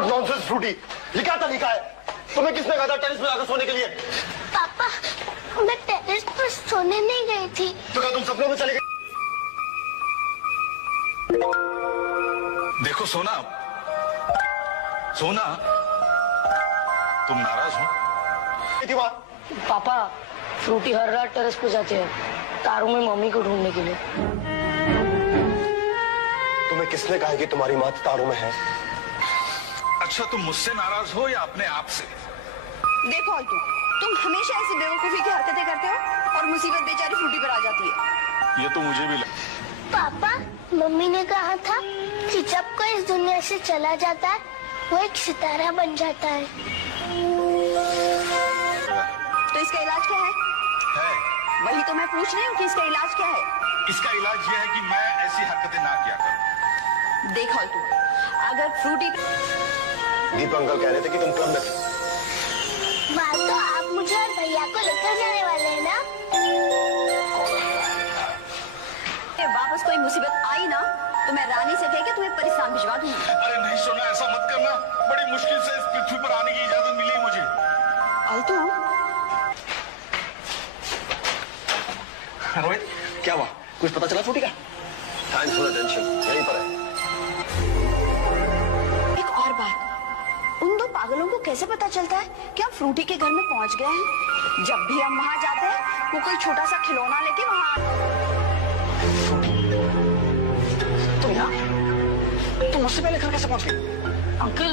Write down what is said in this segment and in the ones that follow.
What nonsense, Frooti. ये क्या तरीका है? तुम्हें किसने कहा था टेरेस पे जाकर सोने के लिए? पापा, मैं टेरेस पर सोने नहीं गई थी। तो क्या तुम सपनों में चले गए? देखो सोना, सोना, तुम नाराज हो? पापा, फ्रूटी हर रात टेरेस पे जाते हैं तारों में मम्मी को ढूंढने के लिए। तुम्हें किसने कहा कि तुम्हारी माँ तारों में है? अच्छा, तुम मुझसे नाराज हो या अपने आप से? देखो अल्टू, तुम हमेशा ऐसी बेवकूफी की हरकतें करते हो और मुसीबत बेचारी फ्रूटी पर आ जाती है। ये तो मुझे भी लगा। पापा, मम्मी ने कहा था कि जब कोई इस दुनिया से चला जाता है वो एक सितारा बन जाता है। तो इसका इलाज क्या है? वही तो मैं पूछ रही हूँ कि इसका इलाज क्या है? इसका इलाज यह है कि मैं ऐसी हरकतें ना किया करूं। देखो अल्टू, अगर फ्रूटी दीपक अंकल कह रहे थे कि तुम क्लब में थे। वहाँ तो आप मुझे और भैया को लेकर जाने वाले हैं ना? वापस कोई मुसीबत आई ना तो मैं रानी से कह के तुम्हें परेशान भिजवा दूंगी। अरे नहीं सोना, ऐसा मत करना। बड़ी मुश्किल से इस पृथ्वी पर आने की इजाजत मिली मुझे। अल्टू, रोहित, क्या हुआ? कुछ पता चला फ्रूटी का? थैंक्स फॉर अटेंशन, यहीं पर है। एक और बात, उन दो पागलों को कैसे पता चलता है कि हम फ्रूटी के घर में पहुंच गए हैं? जब भी हम वहां जाते हैं वो कोई छोटा सा खिलौना लेके वहां। तुम यहाँ? तुम मुझसे पहले घर कैसे पहुंच गई? अंकल,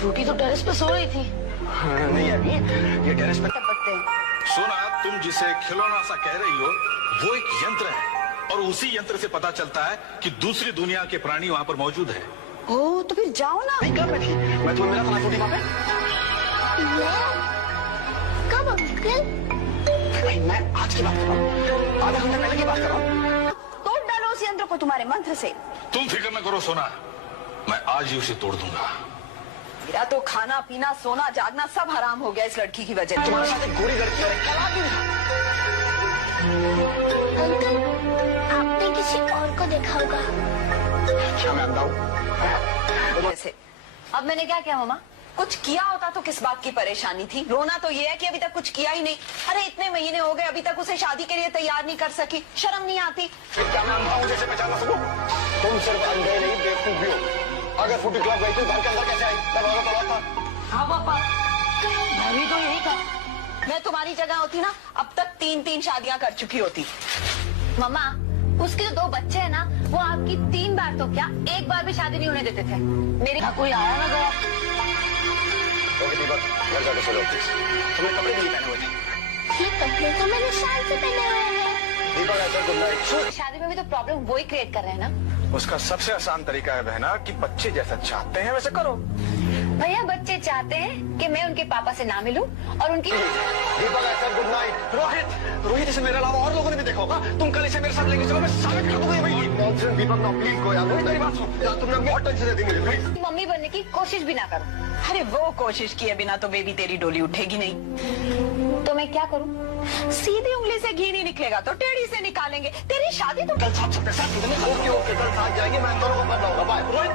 फ्रूटी तो टेरेस पे सो रही थी। नहीं अभी, ये टेरेस पे टपकते हैं। सोना, तुम जिसे खिलौना सा कह रही हो वो एक यंत्र है और उसी यंत्र से पता चलता है कि दूसरी दुनिया के प्राणी वहां पर मौजूद है। ओह, तो फिर जाओ ना। नहीं, क्लब में थी। मैं तुम्हें मिला था ना फ्रूटी वहां पे? कब अंकल? भाई मैं आज की बात कर रहा हूँ, आधा घंटे पहले की बात कर रहा हूँ। तोड़ डालो उस यंत्र को तुम्हारे मंत्र से। तुम फिक्र न करो सोना, मैं आज ही उसे तोड़ दूंगा। मेरा तो खाना पीना सोना जागना सब हराम हो गया इस लड़की की वजह से। तुम्हारे साथ एक गोरी लड़की और एक काला आदमी था। अंकल, आपने किसी और को देखा होगा। क्या मैं अंधा हूँ? वैसे अब मैंने क्या किया मामा? कुछ किया होता तो किस बात की परेशानी थी? रोना तो ये है कि अभी तक कुछ किया ही नहीं। अरे इतने महीने हो गए, अभी तक उसे शादी के लिए तैयार नहीं कर सकी। शर्म नहीं आती? क्या मैं अंधा हूँ जैसे पहचान ना सकूं? तुम सिर्फ अंधे नहीं बेवकूफ भी हो। अगर फ्रूटी क्लब गई थी घर के अंदर कैसे आई? दरवाजा खुला था। हाँ पापा, मैं भी तो यही था। मैं तुम्हारी जगह होती ना अब तक 3-3 शादियां कर चुकी होती। मम्मा, उसके जो 2 बच्चे हैं ना, वो आपकी 3 बार तो क्या 1 बार भी शादी नहीं होने देते थे। मेरे ना कोई आया ना गया। ओके दीपक, घर जाके सो जाओ प्लीज। तुमने कपड़े भी नहीं पहने हुए थे। ये कपड़े तो मैंने शाल से पहने हुए हैं। दीपक ऐसा गुड नाइट। शादी में भी तो प्रॉब्लम वही क्रिएट कर रहे हैं ना। उसका सबसे आसान तरीका है बहना कि बच्चे जैसा चाहते हैं वैसे करो। भैया, बच्चे चाहते हैं कि मैं उनके पापा से ना मिलूं और उनकी दीपक ऐसा गुड नाइट। रोहित इसे मेरे अलावा और लोगों ने भी देखा होगा। तुम कल इसे मेरे साथ लेके चलो, मैं साबित कर दूंगा भाई। नॉनसेंस दीपक, ना प्लीज गो यार। रोहित मेरी बात सुन यार, तुमने बहुत टेंशन दे दी मुझे प्लीज। मम्मी बनने की कोशिश भी ना करूं। अरे वो कोशिश किए बिना तो बेबी तेरी डोली उठेगी नहीं। तो मैं क्या करूं? सीधी उंगली से घी नहीं निकलेगा तो टेढ़ी से निकालेंगे। तेरी शादी तो कल साथ सबके साथ ओके ओके, कल साथ जाएंगे। मैं दोनों को कर लाऊंगा। बाय रोहित।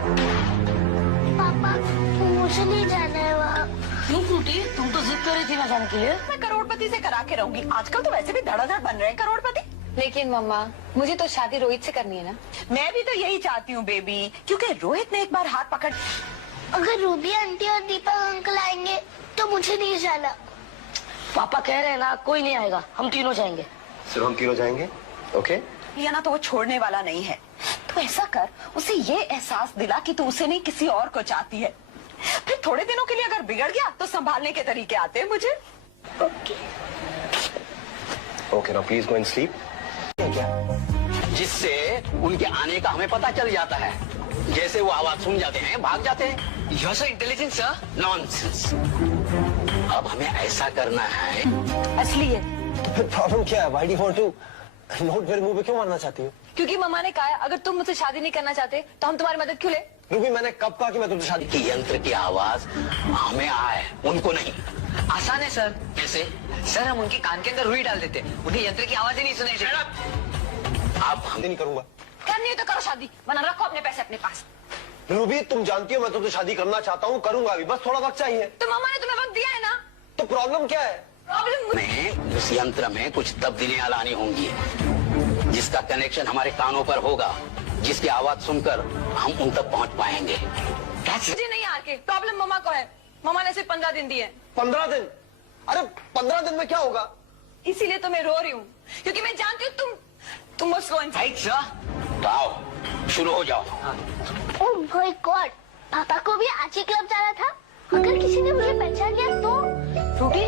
पापा, मुझे नहीं जाना है वहाँ। क्यों फ्रूटी, तुम तो जिद कर रही थी ना जाने के लिए। मैं करोड़पति से करा के रहूंगी। आजकल तो वैसे भी धड़ाधड़ बन रहे हैं करोड़पति। लेकिन मम्मा, मुझे तो शादी रोहित से करनी है ना। मैं भी तो यही चाहती हूँ बेबी, क्योंकि रोहित ने एक बार हाथ पकड़। अगर रूबी आंटी और दीपक अंकल आएंगे तो मुझे नहीं जाना। पापा कह रहे हैं ना, कोई नहीं आएगा, हम तीनों जाएंगे। सिर्फ हम तीनों जाएंगे, ओके? या ना तो वो छोड़ने वाला नहीं है। तो ऐसा कर, उसे ये एहसास दिला कि तू उसे नहीं किसी और को चाहती है। फिर थोड़े दिनों के लिए अगर बिगड़ गया तो संभालने के तरीके आते हैं मुझे। Okay now please go and sleep. जिससे उनके आने का हमें पता चल जाता है। जैसे वो आवाज सुन जाते हैं, भाग जाते हैं। You are so intelligent sir. Nonsense. अब हमें ऐसा करना है। असली है। प्रॉब्लम क्या है? Why do you want to note मेरे मुंह पे क्यों मारना चाहती हो? क्योंकि मम्मा ने कहा है, अगर तुम मुझसे शादी नहीं करना चाहते तो हम तुम्हारी मदद क्यों ले। रूबी, मैंने कब कहा कि मैं तुमसे शादी? कि यंत्र की आवाज हमें आए, उनको नहीं। आसान है सर। कैसे? सर, हम उनके कान के अंदर रुई डाल देते, उन्हें यंत्र की आवाज ही नहीं सुनाई देती। आप हम नहीं करूंगा। करनी है तो करो शादी, वरना रखो अपने पैसे अपने पास। रूबी तुम जानती हो मैं तुमसे शादी करना चाहता हूँ, करूंगा भी, बस थोड़ा वक्त चाहिए। तो मामा ने तुम्हें वक्त दिया है ना। तो प्रॉब्लम क्या है? प्रॉब्लम में उस यंत्र में कुछ तब्दीलियां लानी होंगी, जिसका कनेक्शन हमारे कानों पर होगा, जिसकी आवाज सुनकर हम उन तक पहुंच पाएंगे। मुझे नहीं आके प्रॉब्लम मामा को है। मामा ने सिर्फ 15 दिन दिए। 15 दिन? अरे 15 दिन में क्या होगा? इसीलिए तो मैं रो रही हूँ, क्योंकि मैं जानती हूँ तुम उसको राइट सर। तो आओ शुरू हो जाओ। ओह माय गॉड, पापा को भी आज ही क्लब जाना था। अगर किसी ने मुझे पहचान लिया तो? फ्रूटी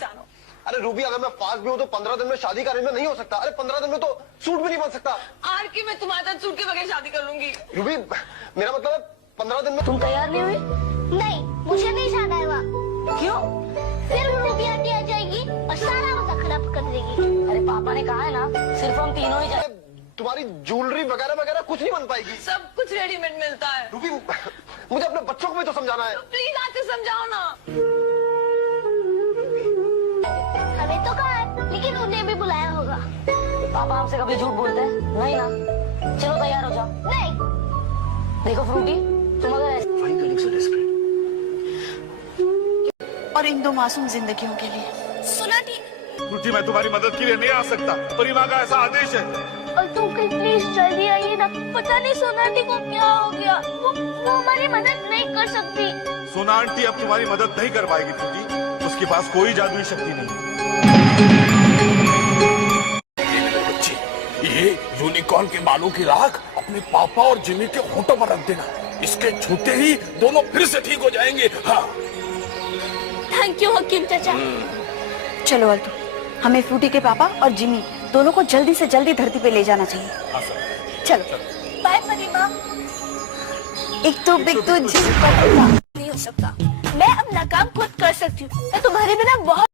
जानो। अरे रूबी अगर मैं फास्ट भी हूँ तो 15 दिन में शादी का अरेंजमेंट नहीं हो सकता। अरे 15 दिन में तो सूट भी नहीं बन सकता। आर की मैं तुम्हारे साथ सूट के बगैर शादी कर लूंगी। रूबी मेरा मतलब है 15 दिन में। तुम तैयार नहीं हुई? नहीं, मुझे नहीं जाना है वहाँ। क्यों? फिर वो रूबी आंटी आ जाएगी और सारा मजा खराब कर देगी। अरे पापा ने कहा है ना, सिर्फ हम तीनों ही जाए। तुम्हारी ज्वेलरी वगैरह वगैरह कुछ नहीं बन पाएगी। सब कुछ रेडीमेड मिलता है। रूबी मुझे अपने बच्चों को भी तो समझाना है। प्लीज आके समझाओ ना। हमें तो कहा है, लेकिन उन्हें भी बुलाया होगा। पापा हमसे कभी झूठ बोलते हैं? नहीं ना। चलो तैयार हो जाओ। नहीं। देखो फ्रूटी, तुम अगर ऐसे और इन दो मासूम जिंदगियों के लिए। सुना थी। त्रुटि मैं तुम्हारी मदद के लिए नहीं आ सकता, परिमा का ऐसा आदेश है। और तुम प्लीज जल्दी आइए ना। पता नहीं सोनाटी को क्या हो गया। वो हमारी मदद नहीं कर सकती। सोना आंटी अब तुम्हारी मदद नहीं कर पाएगी त्रुटि, उसके पास कोई जादुई शक्ति नहीं। बच्चे, ये यूनिकॉर्न के बालों की राख अपने पापा और जिमी के होठों पर रख देना। इसके छूते ही दोनों फिर से ठीक हो जाएंगे। हाँ थैंक यू हकीम चाचा। चलो अल्टो, हमें फ्रूटी के पापा और जिमी दोनों को जल्दी से जल्दी धरती पे ले जाना चाहिए। चलो बाय परिमा। एक तो बिग तो जिस पर नहीं हो सकता। मैं अपना काम खुद कर सकती हूँ। मैं तुम्हारे बिना बहुत